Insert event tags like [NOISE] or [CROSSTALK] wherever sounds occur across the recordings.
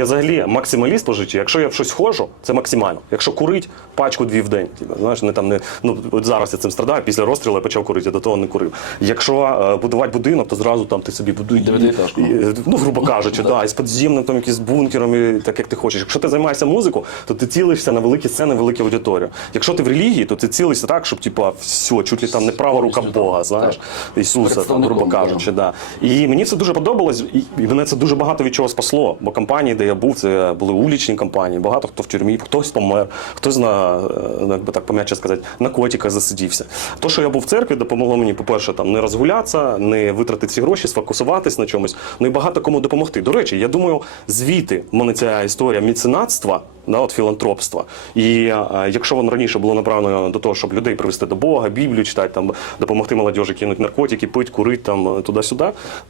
Я взагалі максималіст по житті. Якщо я в щось ходжу, це максимально. Якщо курить, пачку дві в день. Типу, знаєш, не там не ну от зараз я цим страдаю. Після розстрілу я почав курити, я до того не курив. Якщо е, будувати будинок, то зразу там ти собі будуй. І- Ну, грубо кажучи, [LAUGHS] да, і з підземним там якийсь бункером, і так як ти хочеш. Якщо ти займаєшся музикою, то ти цілишся на великі сцени, велику аудиторію. Якщо ти в релігії, то ти цілишся так, щоб типа все, чуть ли там не права рука Бога, знаєш, Ісуса, там, грубо кажучи. Да. І мені це дуже подобалось, і мене це дуже багато від чого спасло. Бо компанії, де я був, це були улічні компанії. Багато хто в тюрмі, хтось помер, хтось на е, ну, як би так пом'яче сказати, на котика засидівся. То, що я був в церкві, допомогло мені, по-перше, там не розгулятися, не витратити ці гроші, сфокусуватись на чомусь. Ну і багато кому допомогти. До речі, я думаю, звідти в мене ця історія міценатства. Да, от філантропства. І е, якщо воно раніше було направлено до того, щоб людей привести до Бога, Біблію читати, там допомогти молодіжі кинути наркотики, пити, курити там е, туди-сюди,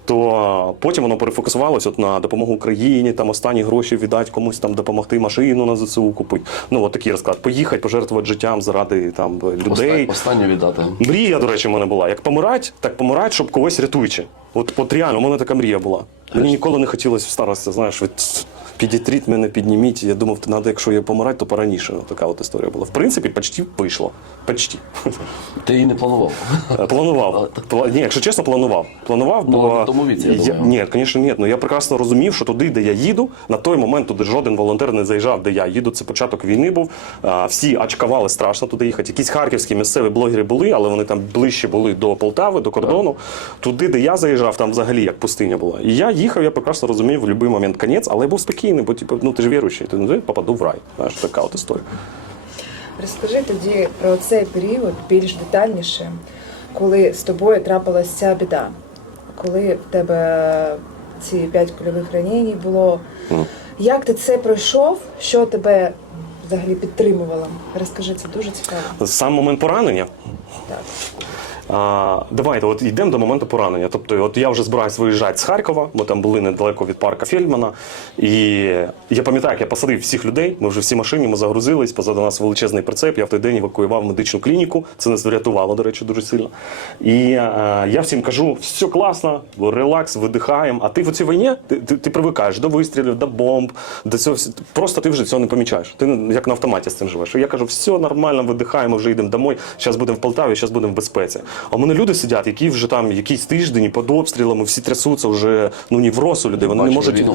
то е, потім воно перефокусувалося от на допомогу Україні, там останні гроші віддати комусь там допомогти машину на ЗСУ купити. Ну от такий розклад. Поїхати, пожертвувати життям заради там людей. Оста- Останнє віддати. Мрія, до речі, в мене була. Як помирать, так помирать, щоб когось рятуючи. От, от реально, у мене така мрія була. Мені ніколи не хотілося в старості, знаєш, від підітріть мене, підніміть. Я думав, треба, якщо я помирати, то пораніше. Така от історія була. В принципі, почти вийшло. Почти. Ти її не планував. Е, Планував. [LAUGHS] Ні, якщо чесно, планував. Планував, Ну, бо на тому віці, я думаю. ні, звісно, ні. Ну я прекрасно розумів, що туди, де я їду, на той момент туди жоден волонтер не заїжджав, де я їду. Це початок війни був. Всі очкували страшно туди їхати. Якісь харківські місцеві блогери були, але вони там ближче були до Полтави, до кордону. Туди, де я заїжджав, там взагалі як пустиня була. І я їхав, я прекрасно розумів в будь-який момент кінець, але я був спокійний, бо типу, ну ти ж віруючий, ти ну, попаду в рай. Знаєш, така от історія. Розкажи тоді про цей період більш детальніше, коли з тобою трапилася ця біда, коли в тебе ці п'ять кульових ранень було. Як ти це пройшов? Що тебе взагалі підтримувало? Розкажи, це дуже цікаво. Сам момент поранення. Так. А, давайте, от йдемо до моменту поранення. Тобто, от я вже збираюсь виїжджати з Харкова, ми там були недалеко від парка Фельдмана. І я пам'ятаю, як я посадив всіх людей. Ми вже всі машині, ми загрузились, позаду нас величезний прицеп. Я в той день евакуював медичну клініку. Це нас врятувало, до речі, дуже сильно. І а, я всім кажу: все класно, релакс, видихаємо. А ти в цій війні ти, ти, ти привикаєш до вистрілів, до бомб, до цього. Просто ти вже цього не помічаєш. Ти як на автоматі з цим живеш. Я кажу, все нормально, видихаємо, вже йдемо домой. Зараз будемо в Полтаві, зараз будемо в безпеці. А в мене люди сидять, які вже там якийсь тиждень під обстрілами, всі трясуться вже ну ні в росу людей. Вони не можуть.